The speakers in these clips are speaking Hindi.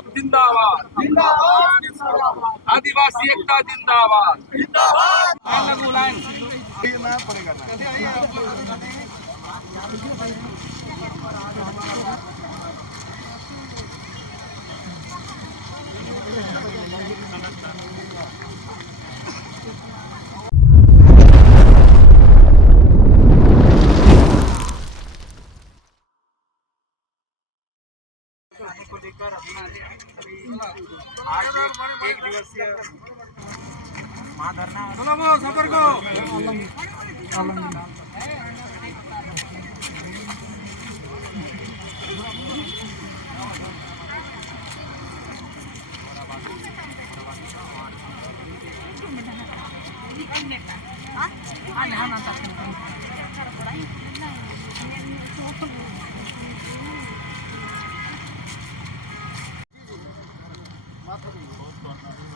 साहब जिंदाबाद जिंदाबाद, आदिवासी एकता जिंदाबाद जिंदाबाद। को लेकर अपना आज एक दिवसीय महाधरना सफर को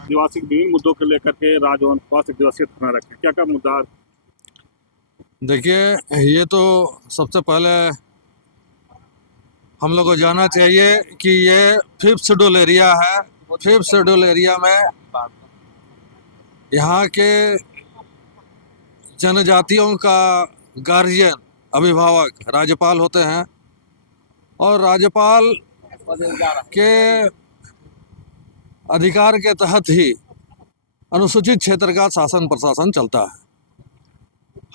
आदिवासी के विभिन्न मुद्दों को लेकर के राजभवन पास एक दिवसीय धरना रखे, क्या क्या मुद्दा? देखिए, ये तो सबसे पहले हम लोग को जानना चाहिए कि ये 5th शेड्यूल एरिया है। 5th शेड्यूल एरिया में यहाँ के जनजातियों का गार्जियन अभिभावक राज्यपाल होते हैं और राज्यपाल के अधिकार के तहत ही अनुसूचित क्षेत्र का शासन प्रशासन चलता है।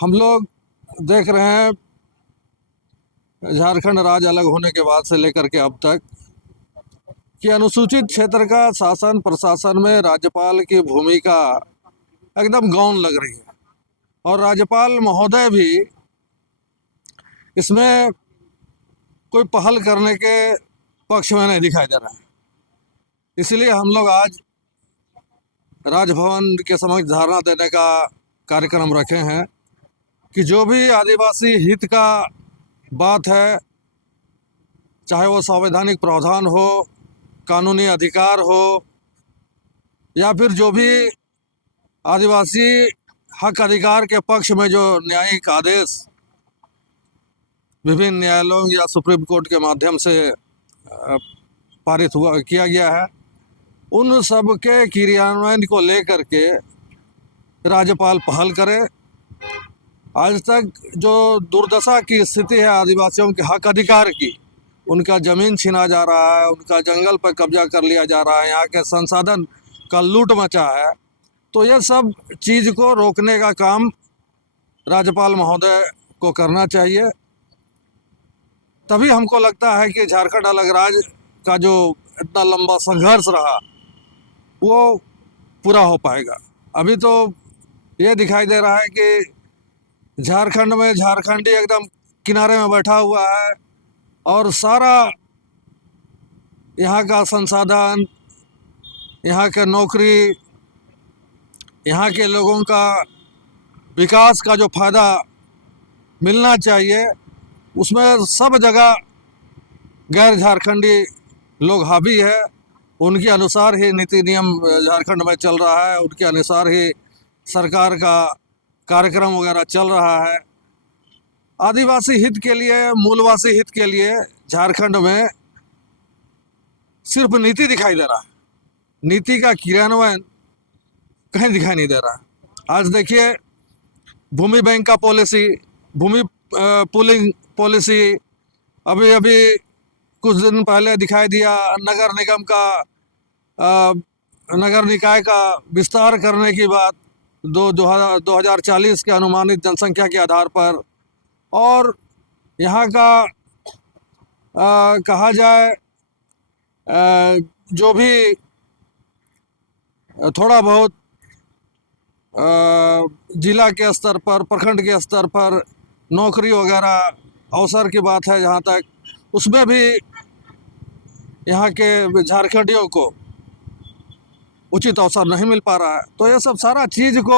हम लोग देख रहे हैं झारखंड राज्य अलग होने के बाद से लेकर के अब तक कि अनुसूचित क्षेत्र का शासन प्रशासन में राज्यपाल की भूमिका एकदम गौण लग रही है और राज्यपाल महोदय भी इसमें कोई पहल करने के पक्ष में नहीं दिखाई दे रहा है। इसलिए हम लोग आज राजभवन के समक्ष धरना देने का कार्यक्रम रखे हैं कि जो भी आदिवासी हित का बात है, चाहे वो संवैधानिक प्रावधान हो, कानूनी अधिकार हो या फिर जो भी आदिवासी हक अधिकार के पक्ष में जो न्यायिक आदेश विभिन्न न्यायालयों या सुप्रीम कोर्ट के माध्यम से पारित किया गया है, उन सब के क्रियान्वयन को लेकर के राज्यपाल पहल करे। आज तक जो दुर्दशा की स्थिति है आदिवासियों के हक अधिकार की, उनका ज़मीन छीना जा रहा है, उनका जंगल पर कब्जा कर लिया जा रहा है, यहाँ के संसाधन का लूट मचा है, तो ये सब चीज़ को रोकने का काम राज्यपाल महोदय को करना चाहिए। तभी हमको लगता है कि झारखंड अलग राज्य का जो इतना लंबा संघर्ष रहा वो पूरा हो पाएगा। अभी तो ये दिखाई दे रहा है कि झारखंड में झारखंडी एकदम किनारे में बैठा हुआ है और सारा यहाँ का संसाधन, यहाँ के नौकरी, यहाँ के लोगों का विकास का जो फायदा मिलना चाहिए, उसमें सब जगह गैर झारखंडी लोग हावी है। उनके अनुसार ही नीति नियम झारखंड में चल रहा है, उनके अनुसार ही सरकार का कार्यक्रम वगैरह चल रहा है। आदिवासी हित के लिए, मूलवासी हित के लिए झारखंड में सिर्फ नीति दिखाई दे रहा है, नीति का क्रियान्वयन कहीं दिखाई नहीं दे रहा। आज देखिए, भूमि बैंक का पॉलिसी, भूमि पूलिंग पॉलिसी, अभी अभी कुछ दिन पहले दिखाई दिया नगर निगम का नगर निकाय का विस्तार करने की बात 2040 के अनुमानित जनसंख्या के आधार पर। और यहाँ का कहा जाए जो भी थोड़ा बहुत जिला के स्तर पर, प्रखंड के स्तर पर नौकरी वगैरह अवसर की बात है, जहाँ तक उसमें भी यहाँ के झारखंडियों को उचित अवसर नहीं मिल पा रहा है। तो ये सब सारा चीज़ को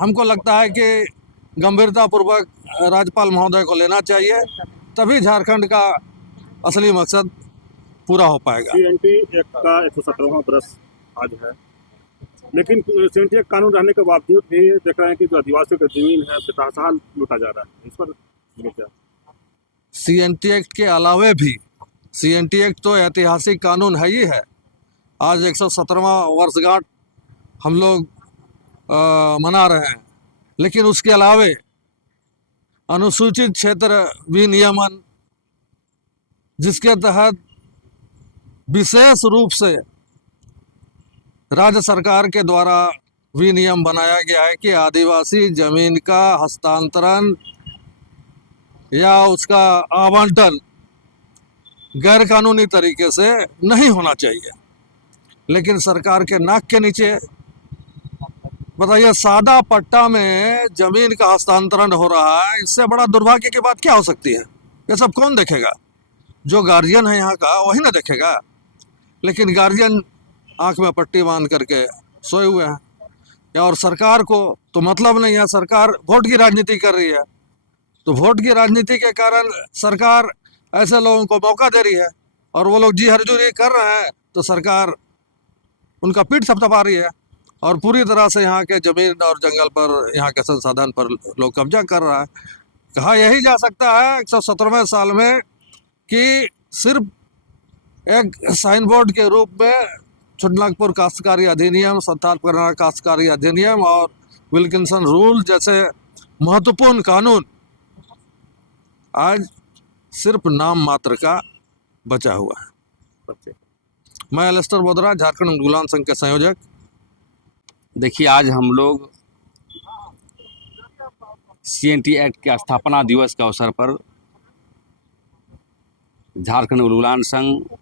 हमको लगता है कि गंभीरतापूर्वक राज्यपाल महोदय को लेना चाहिए, तभी झारखंड का असली मकसद पूरा हो पाएगा। सीएनटी एक्ट का 117वां बरस आज है, लेकिन सीएनटी एक्ट कानून रहने के बावजूद भी देख रहे हैं कि जो आदिवासियों की जमीन है बेतहाशाह लूटा जा रहा है। इस पर क्या? सीएनटी एक्ट के अलावे भी सीएनटी एक्ट तो ऐतिहासिक कानून है ही है। आज 117वां वर्षगांठ हम लोग मना रहे हैं, लेकिन उसके अलावे अनुसूचित क्षेत्र विनियमन, जिसके तहत विशेष रूप से राज्य सरकार के द्वारा विनियम बनाया गया है कि आदिवासी जमीन का हस्तांतरण या उसका आवंटन गैर कानूनी तरीके से नहीं होना चाहिए। लेकिन सरकार के नाक के नीचे बताइए, सादा पट्टा में जमीन का हस्तांतरण हो रहा है। इससे बड़ा दुर्भाग्य की बात क्या हो सकती है? ये सब कौन देखेगा? जो गार्जियन है यहाँ का वही ना देखेगा। लेकिन गार्जियन आंख में पट्टी बांध करके सोए हुए हैं। और सरकार को तो मतलब नहीं है, सरकार वोट की राजनीति कर रही है। तो वोट की राजनीति के कारण सरकार ऐसे लोगों को मौका दे रही है, और वो लोग जी हरजूरी कर रहे हैं तो सरकार उनका पीठ थपथपा रही है, और पूरी तरह से यहाँ के जमीन और जंगल पर, यहाँ के संसाधन पर लोग कब्जा कर रहा है। कहा यही जा सकता है 117वें साल में कि सिर्फ एक साइन बोर्ड के रूप में छोटानागपुर काश्तकारी अधिनियम, संथाल परगना काश्तकारी अधिनियम और विल्किंसन रूल जैसे महत्वपूर्ण कानून आज सिर्फ नाम मात्र का बचा हुआ है। मैं एलिस्टर बोदरा, झारखंड उलगुलान संघ के संयोजक। देखिए, आज हम लोग सीएनटी एक्ट के स्थापना दिवस के अवसर पर झारखंड उलगुलान संघ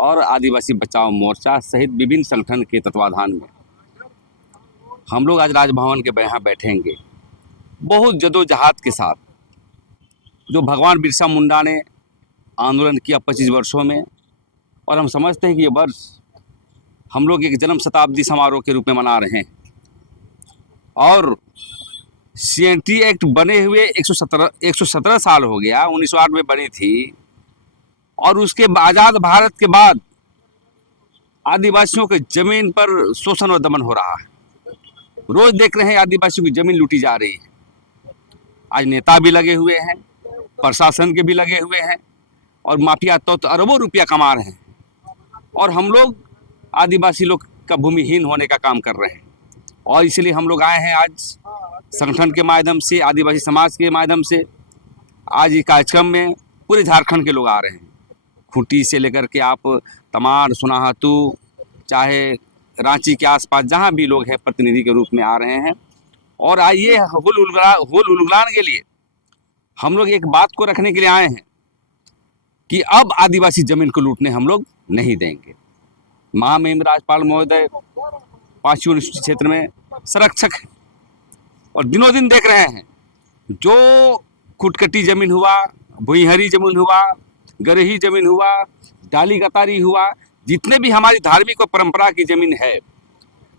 और आदिवासी बचाओ मोर्चा सहित विभिन्न संगठन के तत्वाधान में हम लोग आज राजभवन के यहाँ बैठेंगे। बहुत जदोजहद के साथ जो भगवान बिरसा मुंडा ने आंदोलन किया 25 वर्षों में, और हम समझते हैं कि ये वर्ष हम लोग एक जन्म शताब्दी समारोह के रूप में मना रहे हैं। और सीएनटी एक्ट बने हुए 117 साल हो गया। 1908 में बनी थी, और उसके आज़ाद भारत के बाद आदिवासियों के ज़मीन पर शोषण और दमन हो रहा है। रोज़ देख रहे हैं आदिवासियों की ज़मीन लूटी जा रही है। आज नेता भी लगे हुए हैं, प्रशासन के भी लगे हुए हैं, और माफिया तो अरबों रुपया कमा रहे हैं, और हम लोग आदिवासी लोग का भूमिहीन होने का काम कर रहे हैं। और इसलिए हम लोग आए हैं आज संगठन के माध्यम से, आदिवासी समाज के माध्यम से। आज ये कार्यक्रम में पूरे झारखंड के लोग आ रहे हैं। खूंटी से लेकर के आप तमाड़, सुनाहातू, चाहे रांची के आसपास जहाँ भी लोग हैं, प्रतिनिधि के रूप में आ रहे हैं। और आइए हुल उलगुलान के लिए हम लोग एक बात को रखने के लिए आए हैं कि अब आदिवासी जमीन को लूटने हम लोग नहीं देंगे। महामहिम राज्यपाल महोदय 5वीं अनुसूचित क्षेत्र में संरक्षक हैं, और दिनों दिन देख रहे हैं जो खुटकटी जमीन हुआ, भुईहरी जमीन हुआ, गरही जमीन हुआ, डाली गतारी हुआ, जितने भी हमारी धार्मिक और परंपरा की जमीन है,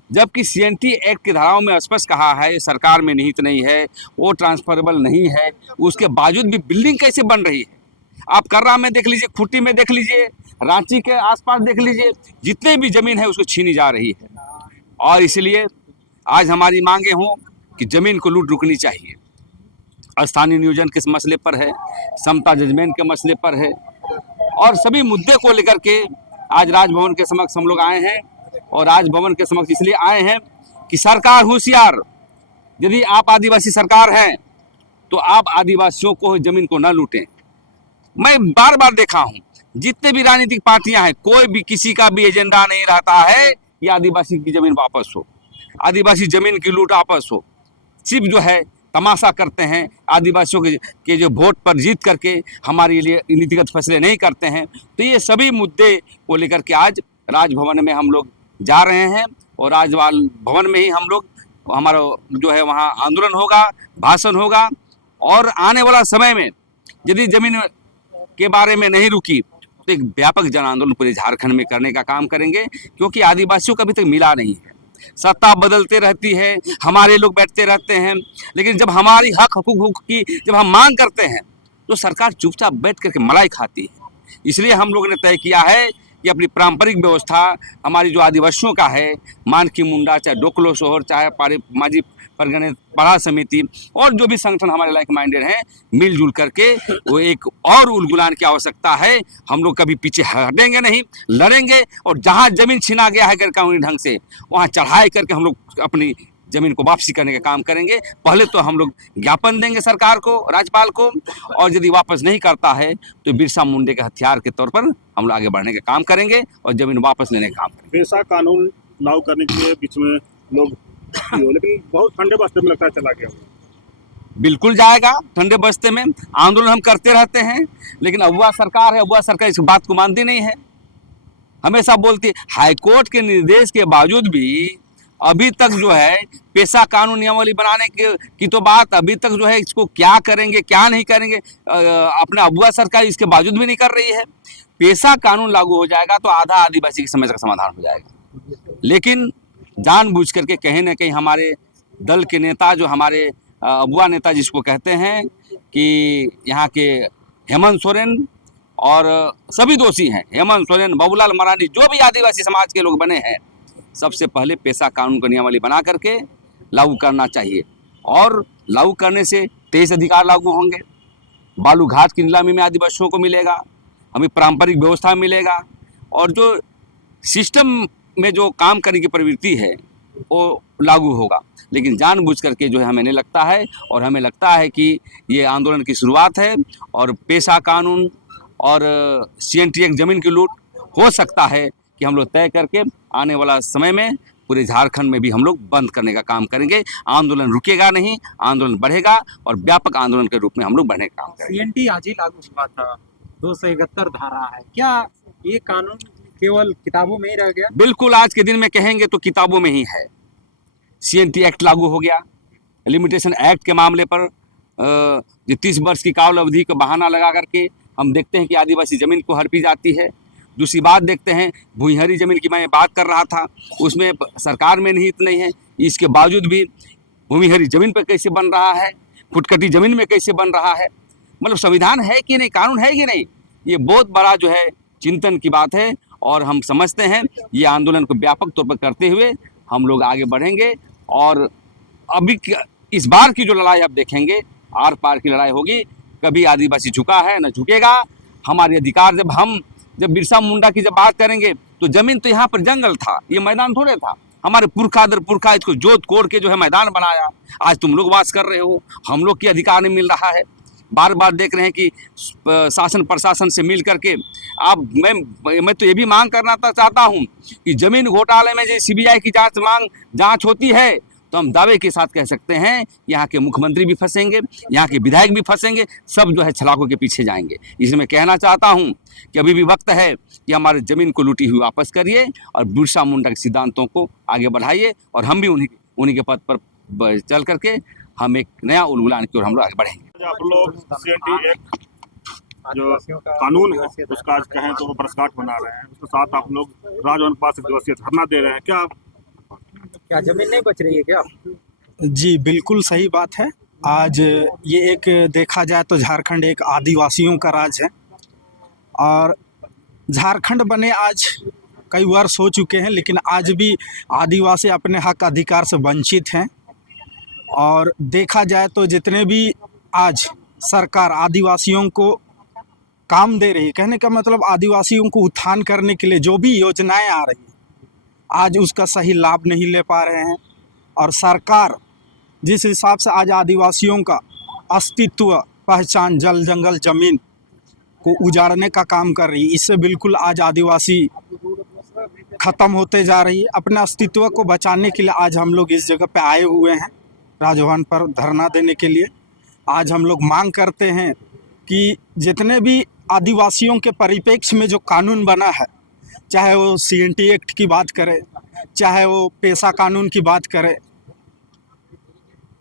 जबकि सीएनटी एक्ट की धाराओं में स्पष्ट कहा है सरकार में निहित नहीं है, वो ट्रांसफरेबल नहीं है, उसके बावजूद भी बिल्डिंग कैसे बन रही है। आप कर्रा में देख लीजिए, खूंटी में देख लीजिए, रांची के आसपास देख लीजिए, जितने भी ज़मीन है उसको छीनी जा रही है। और इसलिए आज हमारी मांगे हों कि ज़मीन को लूट रुकनी चाहिए। स्थानीय नियोजन के मसले पर है, समता जजमेंट के मसले पर है, और सभी मुद्दे को लेकर के आज राजभवन के समक्ष हम लोग आए हैं। और राजभवन के समक्ष इसलिए आए हैं कि सरकार होशियार, यदि आप आदिवासी सरकार हैं तो आप आदिवासियों को ज़मीन को न लूटें। मैं बार बार देखा हूँ, जितने भी राजनीतिक पार्टियां हैं, कोई भी किसी का भी एजेंडा नहीं रहता है कि आदिवासी की ज़मीन वापस हो, आदिवासी ज़मीन की लूट वापस हो। सिर्फ जो है तमाशा करते हैं, आदिवासियों के जो वोट पर जीत करके हमारे लिए नीतिगत फैसले नहीं करते हैं। तो ये सभी मुद्दे को लेकर के आज राजभवन में हम लोग जा रहे हैं, और राजभवन में ही हम लोग, हमारा जो है वहाँ आंदोलन होगा, भाषण होगा। और आने वाला समय में यदि ज़मीन के बारे में नहीं रुकी तो एक व्यापक जन आंदोलन पूरे झारखंड में करने का काम करेंगे, क्योंकि आदिवासियों का अभी तक मिला नहीं है। सत्ता बदलते रहती है, हमारे लोग बैठते रहते हैं, लेकिन जब हमारी हक हकूक की जब हम मांग करते हैं तो सरकार चुपचाप बैठ करके मलाई खाती है। इसलिए हम लोगों ने तय किया है कि अपनी पारंपरिक व्यवस्था हमारी जो आदिवासियों का है, मानकी मुंडा, चाहे डोकलो सोहर, चाहे माजी पढ़ा समिति और जो भी संगठन हमारे लाइक माइंडेड हैं, मिलजुल करके वो एक और उलगुलान की आवश्यकता है। हम लोग कभी पीछे हटेंगे नहीं, लड़ेंगे और जहाँ जमीन छीना गया है गैरकानूनी ढंग से वहाँ चढ़ाई करके हम लोग अपनी जमीन को वापसी करने का काम करेंगे। पहले तो हम लोग ज्ञापन देंगे सरकार को, राज्यपाल को, और यदि वापस नहीं करता है तो बिरसा मुंडे के हथियार के तौर पर हम लोग आगे बढ़ने का काम करेंगे और जमीन वापस लेने का काम करेंगे। पेशा कानून लागू करने के लिए बीच में लोग लेकिन बहुत ठंडे बस्ते में लगता है चला गया। बिल्कुल जाएगा, ठंडे बस्ते में आंदोलन हम करते रहते हैं, लेकिन अगुआ सरकार है, अगुआ सरकार इस बात को मानती नहीं है, हमेशा बोलती है। हाईकोर्ट के निर्देश के बावजूद भी अभी तक जो है पेशा कानून नियमावली बनाने की तो बात अभी तक जो है इसको क्या करेंगे क्या नहीं करेंगे अपने अगुआ सरकार इसके बावजूद भी नहीं कर रही है। पेशा कानून लागू हो जाएगा तो आधा आदिवासी की समस्या का समाधान हो जाएगा, लेकिन जानबूझ करके कहीं ना कहीं हमारे दल के नेता, जो हमारे अगुआ नेता जिसको कहते हैं कि यहाँ के हेमंत सोरेन और सभी दोषी हैं, हेमंत सोरेन, बाबूलाल मरांडी, जो भी आदिवासी समाज के लोग बने हैं, सबसे पहले पेशा कानून को नियमावली बना करके लागू करना चाहिए। और लागू करने से 23 अधिकार लागू होंगे, बालू घाट की नीलामी में आदिवासियों को मिलेगा, हमें पारंपरिक व्यवस्था मिलेगा, और जो सिस्टम में जो काम करने की प्रवृत्ति है वो लागू होगा। लेकिन जानबूझ करके जो है हमें नहीं लगता है, और हमें लगता है कि ये आंदोलन की शुरुआत है और पेशा कानून और CNT एक्ट जमीन की लूट हो सकता है कि हम लोग तय करके आने वाला समय में पूरे झारखंड में भी हम लोग बंद करने का काम करेंगे। आंदोलन रुकेगा नहीं, आंदोलन बढ़ेगा और व्यापक आंदोलन के रूप में हम लोग बढ़ने का काम करेंगे। CNT आज ही लागू हुआ था, 271 धारा है, क्या ये कानून केवल किताबों में ही रह गया? बिल्कुल, आज के दिन में कहेंगे तो किताबों में ही है। CNT एक्ट लागू हो गया, लिमिटेशन एक्ट के मामले पर 30 वर्ष की काल अवधि का बहाना लगा करके हम देखते हैं कि आदिवासी जमीन को हड़पी जाती है। दूसरी बात देखते हैं, भूइंहरी जमीन की मैं बात कर रहा था, उसमें सरकार में निहित नहीं है, इसके बावजूद भी भूमिहरी जमीन पर कैसे बन रहा है, फुटकटी जमीन में कैसे बन रहा है। मतलब संविधान है कि नहीं, कानून है कि नहीं, ये बहुत बड़ा जो है चिंतन की बात है। और हम समझते हैं ये आंदोलन को व्यापक तौर पर करते हुए हम लोग आगे बढ़ेंगे। और अभी इस बार की जो लड़ाई आप देखेंगे, आर पार की लड़ाई होगी। कभी आदिवासी झुका है न झुकेगा। हमारे अधिकार जब बिरसा मुंडा की जब बात करेंगे तो जमीन तो यहाँ पर जंगल था, ये मैदान थोड़े था। हमारे पुरखा दर पुरखा इसको जोत कोड़ के जो है मैदान बनाया, आज तुम लोग वास कर रहे हो, हम लोग की अधिकार नहीं मिल रहा है। बार बार देख रहे हैं कि शासन प्रशासन से मिल करके मैं तो ये भी मांग करना चाहता हूँ कि जमीन घोटाले में जो CBI की जांच होती है तो हम दावे के साथ कह सकते हैं यहाँ के मुख्यमंत्री भी फंसेंगे, यहाँ के विधायक भी फंसेंगे, सब जो है छलाकों के पीछे जाएंगे। इसलिए मैं कहना चाहता हूँ कि अभी भी वक्त है कि हमारे ज़मीन को लूटी हुई वापस करिए और बिरसा मुंडा के सिद्धांतों को आगे बढ़ाइए, और हम भी उन्हीं के पथ पर चल करके हम एक नया उलगुलान की ओर हम लोग आगे बढ़ेंगे। आप लोग CNT एक्ट जो कानून है उसका आज कहें तो बरसगांठ मना रहे हैं, उसके साथ आप लोग राजभवन पास एक दिवसीय धरना दे रहे हैं, क्या जमीन नहीं बच रही है क्या? जी बिल्कुल सही बात है। आज ये एक देखा जाए तो झारखंड एक आदिवासियों का राज है, और झारखंड बने आज कई वर्ष हो चुके हैं, लेकिन आज भी आदिवासी अपने हक अधिकार से वंचित हैं। और देखा जाए तो जितने भी आज सरकार आदिवासियों को काम दे रही है, कहने का मतलब आदिवासियों को उत्थान करने के लिए जो भी योजनाएं आ रही हैं, आज उसका सही लाभ नहीं ले पा रहे हैं। और सरकार जिस हिसाब से आज आदिवासियों का अस्तित्व, पहचान, जल जंगल ज़मीन को उजाड़ने का काम कर रही है, इससे बिल्कुल आज आदिवासी ख़त्म होते जा रही है। अपने अस्तित्व को बचाने के लिए आज हम लोग इस जगह पे आए हुए हैं, राजभवन पर धरना देने के लिए। आज हम लोग मांग करते हैं कि जितने भी आदिवासियों के परिप्रेक्ष्य में जो कानून बना है, चाहे वो CNT एक्ट की बात करे, चाहे वो पेशा कानून की बात करे,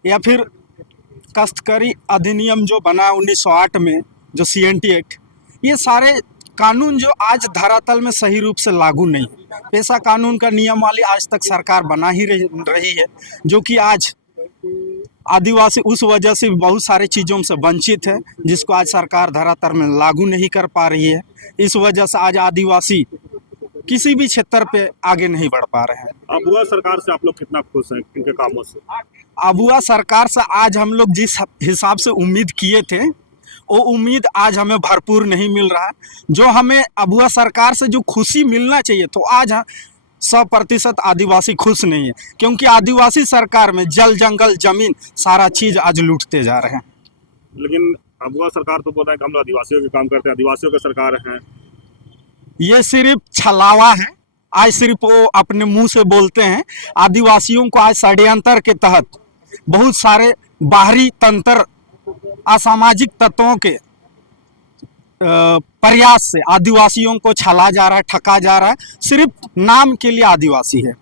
या फिर काश्तकारी अधिनियम जो बना 1908 में जो CNT एक्ट, ये सारे कानून जो आज धरातल में सही रूप से लागू नहीं है। पेशा कानून का नियमावली आज तक सरकार बना ही रही है, जो कि आज आदिवासी उस वजह से बहुत सारे चीज़ों से वंचित है, जिसको आज सरकार धरातल में लागू नहीं कर पा रही है। इस वजह से आज आदिवासी किसी भी क्षेत्र पे आगे नहीं बढ़ पा रहे हैं। अब हुआ सरकार से आप लोग कितना खुश हैं इनके कामों से? अबुआ सरकार से आज हम लोग जिस हिसाब से उम्मीद किए थे वो उम्मीद आज हमें भरपूर नहीं मिल रहा है। जो हमें अबुआ सरकार से जो खुशी मिलना चाहिए तो आज 100% आदिवासी खुश नहीं है, क्योंकि आदिवासी सरकार में जल जंगल जमीन सारा चीज आज लूटते जा रहे हैं। लेकिन अबुआ सरकार तो बोल रहा है कि हम लोग आदिवासियों के काम करते हैं, आदिवासियों की सरकार है। ये सिर्फ छलावा है। आज सिर्फ वो अपने मुंह से बोलते हैं। आदिवासियों को आज षड्यंत्र के तहत बहुत सारे बाहरी तंत्र असामाजिक तत्वों के प्रयास से आदिवासियों को छला जा रहा है, ठगा जा रहा है। सिर्फ नाम के लिए आदिवासी है।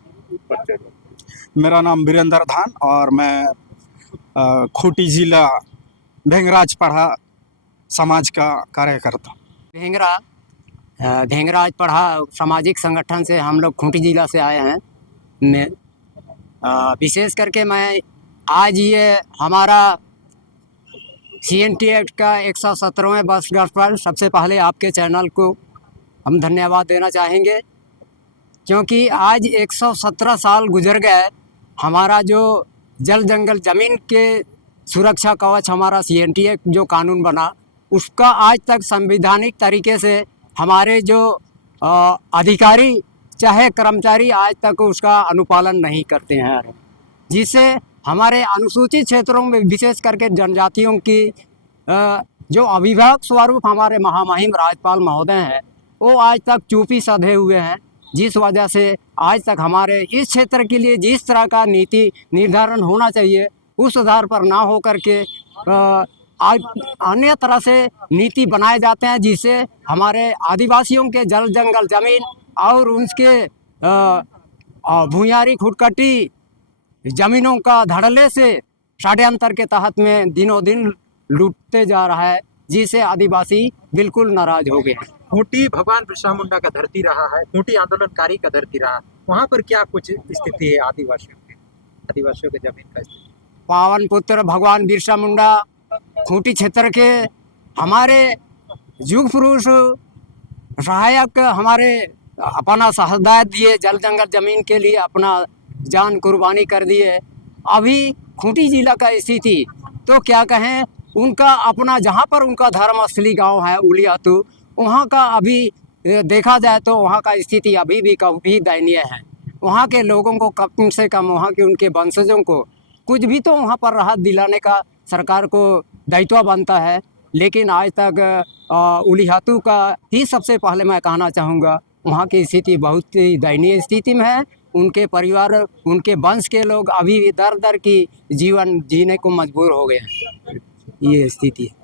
मेरा नाम वीरेंद्र धान और मैं खूंटी जिला ढेंगराज पढ़ा समाज का कार्यकर्ता। ढेंगराज पढ़ा सामाजिक संगठन से हम लोग खूंटी जिला से आए हैं। मैं विशेष करके मैं आज ये हमारा CNT एक्ट का 117वें वर्षगांठ पर सबसे पहले आपके चैनल को हम धन्यवाद देना चाहेंगे, क्योंकि आज 117 साल गुजर गए। हमारा जो जल जंगल ज़मीन के सुरक्षा कवच हमारा CNT एक्ट जो कानून बना, उसका आज तक संवैधानिक तरीके से हमारे जो अधिकारी चाहे कर्मचारी आज तक उसका अनुपालन नहीं करते हैं, जिससे हमारे अनुसूचित क्षेत्रों में विशेष करके जनजातियों की जो अभिभावक स्वरूप हमारे महामहिम राज्यपाल महोदय हैं, वो आज तक चुप्पी साधे हुए हैं, जिस वजह से आज तक हमारे इस क्षेत्र के लिए जिस तरह का नीति निर्धारण होना चाहिए उस आधार पर ना हो करके आज अन्य तरह से नीति बनाए जाते हैं, जिससे हमारे आदिवासियों के जल जंगल ज़मीन और उसके भूयारी खुटकटी ज़मीनों का धड़ल्ले से षड्यंत्र के तहत में दिनों दिन लूटते जा रहा है, जिससे आदिवासी बिल्कुल नाराज हो गए हैं। खूंटी भगवान बिरसा मुंडा का धरती रहा है, खूंटी आंदोलनकारी का धरती रहा है। वहाँ पर क्या कुछ स्थिति है आदिवासियों के जमीन का स्थिति? पावन पुत्र भगवान बिरसा मुंडा खूंटी क्षेत्र के हमारे युग पुरुष सहायक हमारे अपना शहादत दिए, जल जंगल ज़मीन के लिए अपना जान कुर्बानी कर दिए। अभी खूंटी जिला का स्थिति तो क्या कहें, उनका अपना जहाँ पर उनका धर्म असली गांव है उलियातू, वहाँ का अभी देखा जाए तो वहाँ का स्थिति अभी भी काफ़ी दयनीय है। वहाँ के लोगों को कम से कम वहाँ के उनके वंशजों को कुछ भी तो वहाँ पर राहत दिलाने का सरकार को दायित्व बनता है। लेकिन आज तक उलियातू का ही सबसे पहले मैं कहना चाहूँगा, वहाँ की स्थिति बहुत ही दयनीय स्थिति में है। उनके परिवार, उनके वंश के लोग अभी भी दर दर की जीवन जीने को मजबूर हो गए हैं। ये स्थिति है।